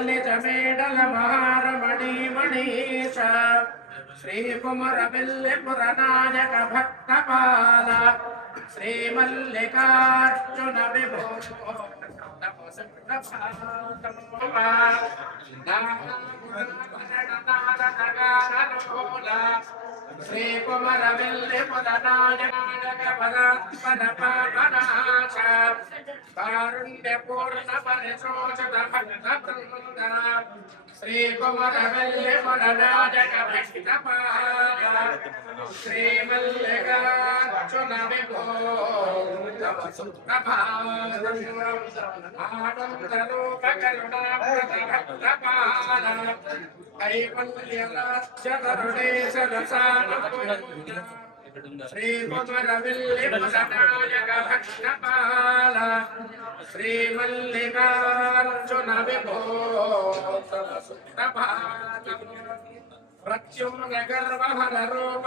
कवलितमेडलमारमणिमणीश श्रीकुमरबिल्लिपुरनायक भक्तपाल श्रीमल्लिकार्जुन विभो नमः విభో శ్రీకుమరవిల్లి పురనాయక పరాత్మన పాపనాశ కారుణ్య పూర్ణ పరిశోషిత భక్త బృంద శ్రీకుమరవల్లి పురనాయక భక్తపాద శ్రీమల్లికార్జున విభో తవ సుప్రభాతం ఆనందరూప కరుణాప్రద భక్తపాద కైవల్యరాజ్య కరుణేశ్వర సానుకూల శ్రీకుమరవిల్లి పురనాయక భక్తపాల శ్రీమల్లికార్జున విభో తవ సుప్రభాతం ప్రత్యుమ్న గర్వహర రూప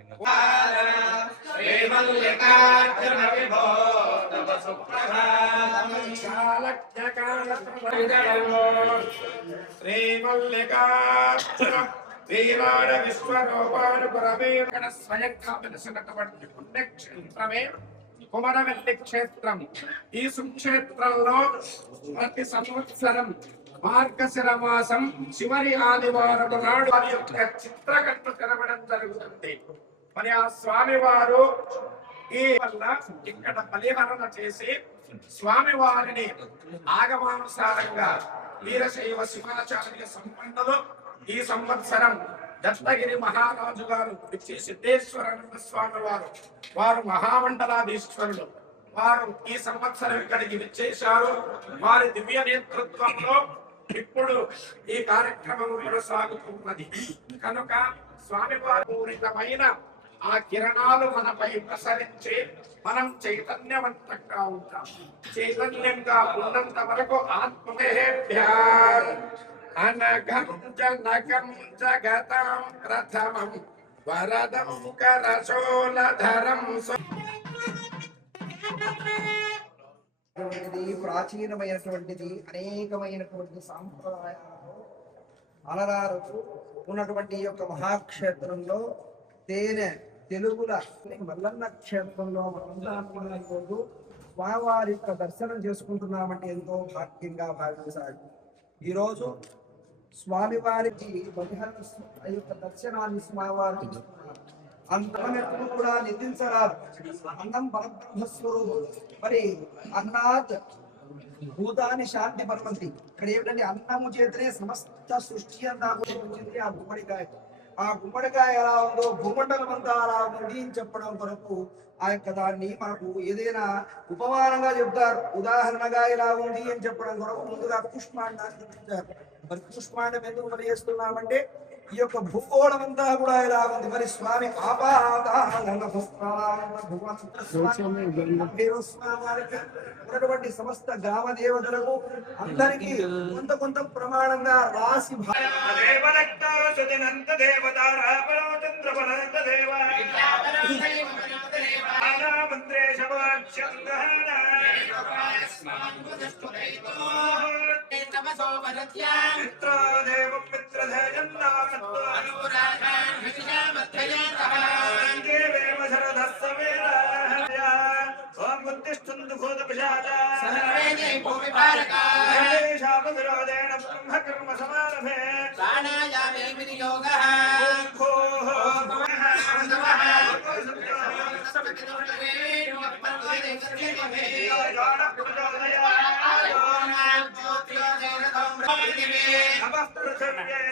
శ్రీమల్లికాడ విభో తవ స్వయంగా పుణ్యక్షేత్రమే కుమరవెల్లి క్షేత్రం. ఈ సుక్షేత్రంలో ప్రతి సంవత్సరం మార్గశిర మాసం చివరి ఆదివారం నాడు యొక్క చిత్రకట్టు తెరవడం జరుగుతుంది. మరి ఆ స్వామి వారు ఈ వల్ల ఇక్కడ బలిహరణ చేసి స్వామి వారిని ఆగమానుసారంగా వీరశైవ శివాచార్య సంపన్నలు ఈ సంవత్సరం దత్తగిరి మహారాజు గారు శ్రీ సిద్ధేశ్వరానంద స్వామి వారు వారు మహామండలాధీశ్వరుడు వారు ఈ సంవత్సరం ఇక్కడికి విచ్చేశారు. వారి దివ్య నేతృత్వంలో ఇప్పుడు ఈ కార్యక్రమం కొనసాగుతున్నది. కనుక స్వామివారి పూరితమైన ఆ కిరణాలు మనపై ప్రసరించి మనం చైతన్యవంతంగా ఉంటాం. చైతన్యంగా ఉన్నంత వరకు ఆత్మేభ్య అనఘం జనకం జగతాం ప్రథమం వరదం కరచోలధరం ప్రాచీనమైనటువంటిది అనేకమైనటువంటి సాంప్రదాయాలు అలరారు ఉన్నటువంటి ఈ యొక్క మహాక్షేత్రంలో తేనె తెలుగుల మల్లన్న క్షేత్రంలో రోజు స్వామివారి యొక్క దర్శనం చేసుకుంటున్నామంటే ఎంతో భాగ్యంగా భావించాలి. ఈరోజు స్వామివారికి బలిహరణ యొక్క దర్శనాన్ని స్వామివారు తీసుకున్నారు. అన్నం ఎప్పుడు కూడా నిందించరాదు. అన్నం పరబ్రహ్మస్వరూపం మరి అన్నాత్ భూతాన్ని శాంతి పరమంతి ఇక్కడ ఏమిటంటే అన్నము చేతనే సమస్త సృష్టి అంతా కూడా ఆ గుమ్మడికాయ ఆ గుమ్మడికాయ ఎలా ఉందో భూమండలం అలా ఉంది అని చెప్పడం కొరకు ఆ యొక్క దాన్ని మనకు ఏదైనా ఉపమానంగా చెప్తారు. ఉదాహరణగా ఎలా ఉంది అని చెప్పడం కొరకు ముందుగా కుష్మాండాన్ని చూపించారు మరి కుష్మాండం ఎందుకు మరి చేస్తున్నామంటే ఈ యొక్క భూగోళం అంతా కూడా ఎలా ఉంది మరి స్వామి ఉన్నటువంటి సమస్త గ్రామ దేవతలకు అందరికీ కొంత కొంత ప్రమాణంగా రాసి భా- దేవదత్తో गणेशावधिरोधेण ब्रह्मकर्मसमारभे। प्राणायामे विनियोगः।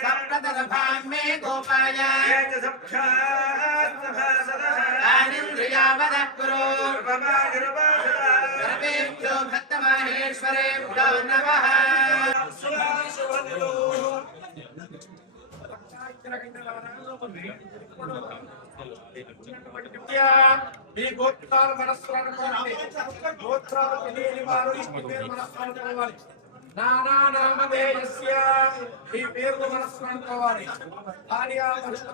सप्तदर्भाम्ये गोपाय। सप्ताः सभासदः భక్తమాహేశ్వరేభ్యో నమః. మీ గోత్రాలు మనస్సులను కోరండి. గోత్రాలు తెలియని వారు అనుకోవాలి. నానా నామధేయస్య ఈ అనుకోవాలి భార్య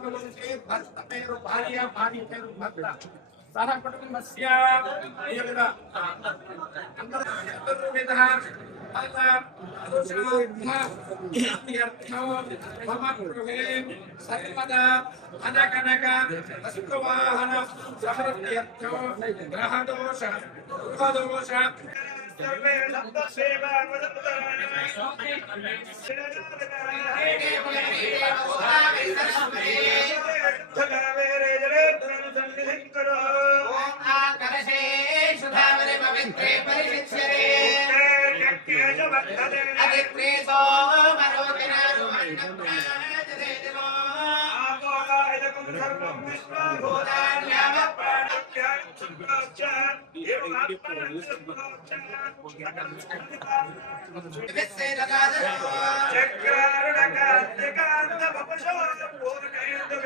గురించి భర్త పేరు భార్య భార్య పేరు భర్త. సహ కుటుంబస్య. ఈ విధంగా అందరూ చతుర్విధ ఫల పురుషార్థ ఇత్యర్థో మమ గృహే సర్వదా అనగనగ వస్తువాహన సమృద్ధ్యర్థో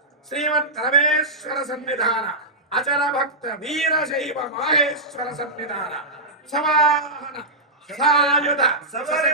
శ్రీమత్ రమేశ్వర సన్నిధాన అచల భక్త వీరశైవ మహేశ్వర సన్నిధాన సమాహన సాయుధ సవరి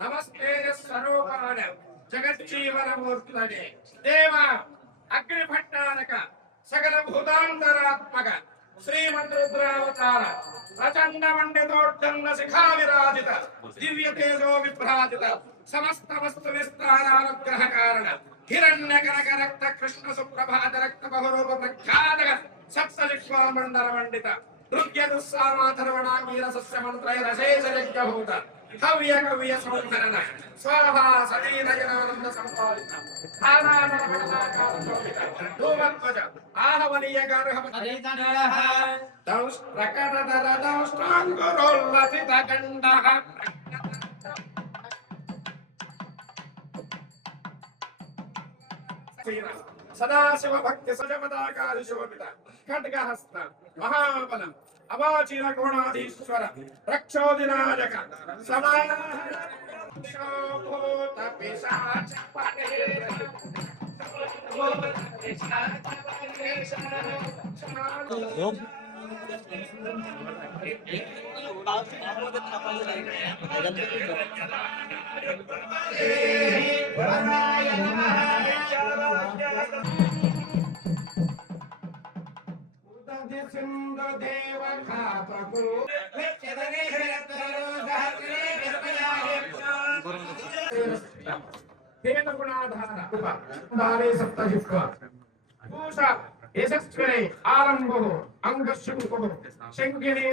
నమస్తే స్వరూపాన జగజ్జీవనమూర్తులనే. దేవ అగ్నిభట్టారక సకల భూతాంతరాత్మక శ్రీమద్రుద్రావతార ప్రచండ మండితోర్ధంగ శిఖా విరాజిత దివ్య తేజో విభ్రాజిత సమస్త వస్తు విస్తారానుగ్రహ కారణ హిరణ్య కనక రక్త కృష్ణ సుప్రభాత రక్త బహురూప ప్రఖ్యాత సప్త మండల మండిత నృత్య దుస్సామాధర్వణ వీర సస్య మంత్రయ రశేష యజ్ఞభూత హవ్య కవ్య సంహరణ స్వాహా సంపాదిత ధూమధ్వజ ఆహవనీయ గార్హ దౌష్టాంగురోల్లసిత సదాశివ భక్తి సజపదాకారి శోభిత ఖడ్గహస్త మహాబలం. అవాచీన కోణాధీశ్వర రక్షోదినాయక సమాభూత పిశాచ సింధు దేవ ఖాపకు తేన గుణాధార దారే సప్తయుక్త భూష యశస్వినే ఆరంభో అంగశుంభో శంకినే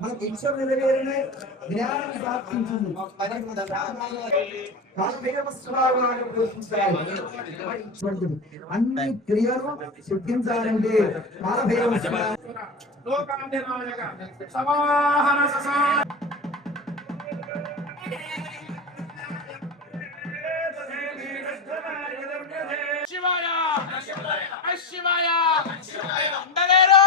రామ క్రియాశక్తి ఎవరయ్యా అంటే కాలభైరవ నెరవేరిన ప్రాప్తించింది అన్ని క్రియలు సిద్ధించాలంటే కాలభైరవ సమాహన శివాయ! శివాయ! ఉండలేరు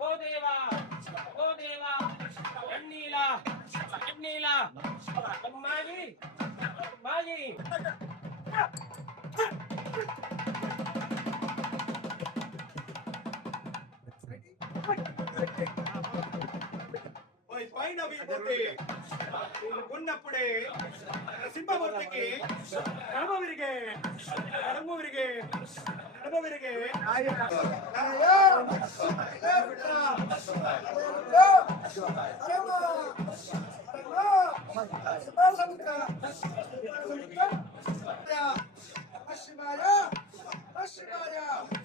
கோதேவா கோதேவா கண்ணீலா கண்ணீலா மாகி மாகி ಗುನ್ನಪ್ಪಡೆ ಸಿಂಹಮೂರ್ತಿಗೆ ರಾಮವರಿಗೆ ರಾಮವರಿಗೆ ಅನುಭವರಿಗೆ ಪಶ್ಚಿಮಾಯ ಪಶ್ಚಿಮಾಯ